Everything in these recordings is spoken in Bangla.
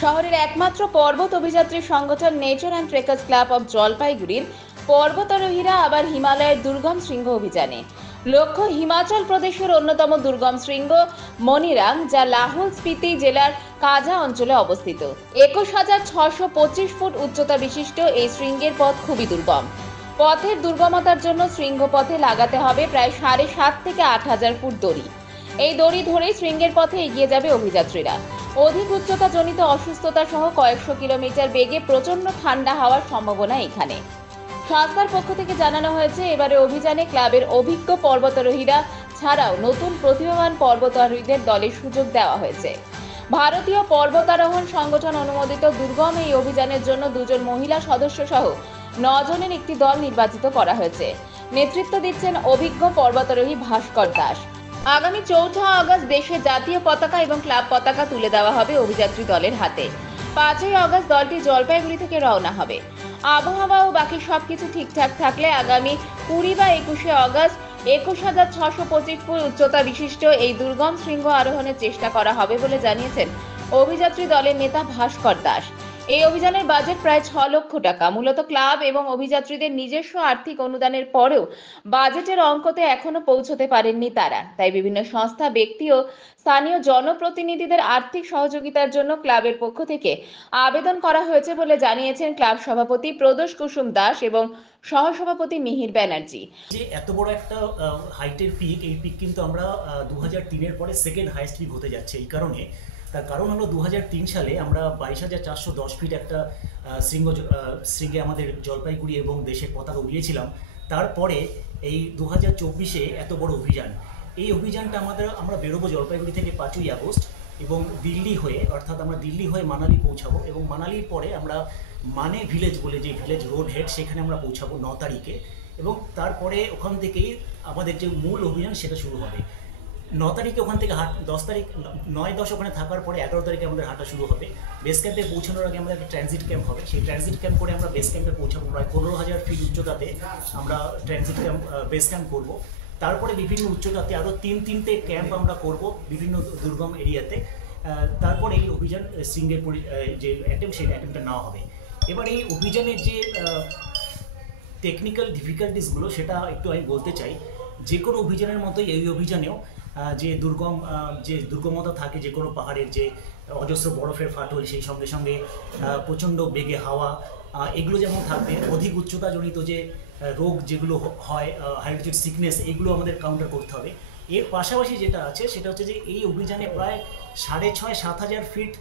শহরের একমাত্র পর্বত অভিযাত্রী সংগঠন nature and trekkers club of জলপাইগুড়ির পর্বতারোহীরা আবার হিমালয়ের দুর্গম শৃঙ্গ অভিযানে। লক্ষ্য হিমাচল প্রদেশের অন্যতম দুর্গম শৃঙ্গ মনিরাং, যা লাহুল স্পিতি জেলার কাজা অঞ্চলে অবস্থিত। 21,625 ফুট উচ্চতা বিশিষ্ট এই শৃঙ্গের পথ খুবই দুর্গম। পথের দুর্গমতার জন্য শৃঙ্গপথে লাগাতে হবে প্রায় 7.5 থেকে 8,000 ফুট দড়ি। এই দড়ি ধরেই শৃঙ্গের পথে এগিয়ে যাবে অভিযাত্রীরা। অধিক উচ্চতা জনিত অসুস্থতা সহ কয়েকশো কিলোমিটার বেগে প্রচন্ড ঠান্ডা হওয়ার সম্ভাবনা এখানে। সংস্থার পক্ষ থেকে জানানো হয়েছে, এবারে অভিযানে ক্লাবের অভিজ্ঞ পর্বতারোহীরা ছাড়াও নতুন প্রতিভাবান পর্বতারোহীদের দলের সুযোগ দেওয়া হয়েছে। ভারতীয় পর্বতারোহণ সংগঠন অনুমোদিত দুর্গম এই অভিযানের জন্য 2 জন মহিলা সদস্য সহ 9 জনের একটি দল নির্বাচিত করা হয়েছে। নেতৃত্ব দিচ্ছেন অভিজ্ঞ পর্বতারোহী ভাস্কর দাস। আগামী 4 আগস্ট দেশের জাতীয় পতাকা এবং ক্লাব পতাকা তুলে দেওয়া হবে অভিযাত্রী দলের হাতে। 5 আগস্ট দলটি জলপাইগুড়ি থেকে রওনা হবে। আবহাওয়া ও বাকি সবকিছু ঠিকঠাক থাকলে আগামী 20 বা 21 আগস্ট 21,625 ফুট উচ্চতা বিশিষ্ট এই দুর্গম শৃঙ্গ আরোহণের চেষ্টা করা হবে বলে জানিয়েছেন অভিযাত্রী দলের নেতা ভাস্কর দাস। এই অভিযানের বাজেট প্রায় 6 লক্ষ টাকা। মূলত ক্লাব এবং অভিযাত্রীদের নিজস্ব আর্থিক অনুদানের পরেও বাজেটের অঙ্কতে এখনো পৌঁছতে পারেননি তারা। তাই বিভিন্ন সংস্থা, ব্যক্তি ও স্থানীয় জনপ্রতিনিধিদের আর্থিক সহযোগিতার জন্য ক্লাবের পক্ষ থেকে আবেদন করা হয়েছে বলে জানিয়েছেন ক্লাব সভাপতি প্রদোষ কুসুম দাস এবং সহসভাপতি মিহির ব্যানার্জি। যে এত বড় একটা হাইটের পিক, এই পিক কিন্তু আমরা 2003-এর পরে সেকেন্ড হাইয়েস্ট পিক হতে যাচ্ছে। এই কারণে, তার কারণ হলো 2003 সালে আমরা 22,410 ফিট একটা শৃঙ্গে আমাদের জলপাইগুড়ি এবং দেশের পতাকা উড়িয়েছিলাম। তারপরে এই 2024-এ এত বড় অভিযান, এই অভিযানটা আমরা বেরোবো জলপাইগুড়ি থেকে 5 আগস্ট এবং দিল্লি হয়ে, অর্থাৎ আমরা দিল্লি হয়ে মানালি পৌঁছাবো এবং মানালির পরে আমরা মানে ভিলেজ বলে যে ভিলেজ রোড হেড, সেখানে আমরা পৌঁছাবো 9 তারিখে এবং তারপরে ওখান থেকেই আমাদের যে মূল অভিযান সেটা শুরু হবে। 9 তারিখে ওখান থেকে 10 তারিখ 9-10 ওখানে থাকার পরে 11 তারিখে আমাদের হাঁটা শুরু হবে। বেস ক্যাম্পে পৌঁছানোর আগে আমাদের একটা ট্রানজিট ক্যাম্প হবে। সেই ট্রানজিট ক্যাম্প করে আমরা বেস ক্যাম্পে পৌঁছাবো। প্রায় 15,000 ফিট উচ্চতাতে আমরা ট্রানজিট ক্যাম্প বেস ক্যাম্প করবো। তারপরে বিভিন্ন উচ্চতাতে আরও 3-3টে ক্যাম্প আমরা করব বিভিন্ন দুর্গম এরিয়াতে। তারপর এই অভিযান শৃঙ্গের যে সেই অ্যাটেম্পটা নেওয়া হবে। এবার এই অভিযানের যে টেকনিক্যাল ডিফিকাল্টিসগুলো সেটা একটু আমি বলতে চাই। যে কোনো অভিযানের মতোই এই অভিযানেও যে দুর্গমতা থাকে, যে কোনো পাহাড়ের যে অজস্র বরফের ফাটল, সেই সঙ্গে সঙ্গে প্রচণ্ড বেগে হাওয়া, এগুলো যেমন থাকবে। অধিক উচ্চতাজনিত যে রোগ যেগুলো হয়, হাইড্রোজেন সিকনেস, এগুলো আমাদের কাউন্টার করতে হবে। এর পাশাপাশি যেটা আছে সেটা হচ্ছে যে এই অভিযানে প্রায় 6,500-7,000 ফিট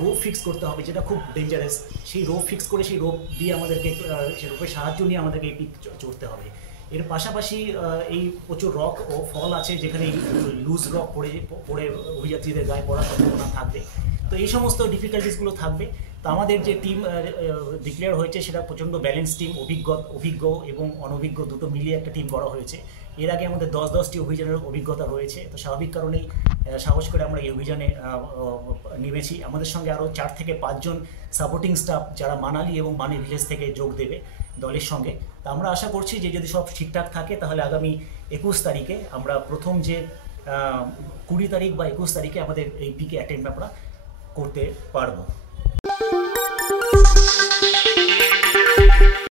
রোপ ফিক্স করতে হবে, যেটা খুব ডেঞ্জারাস। সেই রোপ ফিক্স করে সেই রোপ দিয়ে আমাদেরকে, সেই রোপের সাহায্য নিয়ে আমাদেরকে এই পিক চড়তে হবে। এর পাশাপাশি এই প্রচুর রক ও ফল আছে, যেখানে লুজ রক পড়ে অভিযাত্রীদের গায়ে পড়ার সম্ভাবনা থাকবে। তো এই সমস্ত ডিফিকাল্টিসগুলো থাকবে। তো আমাদের যে টিম ডিক্লেয়ার হয়েছে সেটা প্রচণ্ড ব্যালেন্স টিম, অভিজ্ঞ এবং অনভিজ্ঞ দুটো মিলিয়ে একটা টিম করা হয়েছে। এর আগে আমাদের 10-10টি অভিযানের অভিজ্ঞতা রয়েছে। তো স্বাভাবিক কারণেই সাহস করে আমরা এই অভিযানে নেমেছি। আমাদের সঙ্গে আরও 4 থেকে 5 জন সাপোর্টিং স্টাফ, যারা মানালি এবং মানে ভিলেজ থেকে যোগ দেবে দলের সঙ্গে। তা আমরা আশা করছি যে যদি সব ঠিকঠাক থাকে তাহলে আগামী 21 তারিখে আমরা প্রথম যে 20 তারিখ বা 21 তারিখে আমাদের এই পিকে অ্যাটেন্ড আমরা করতে পারবো।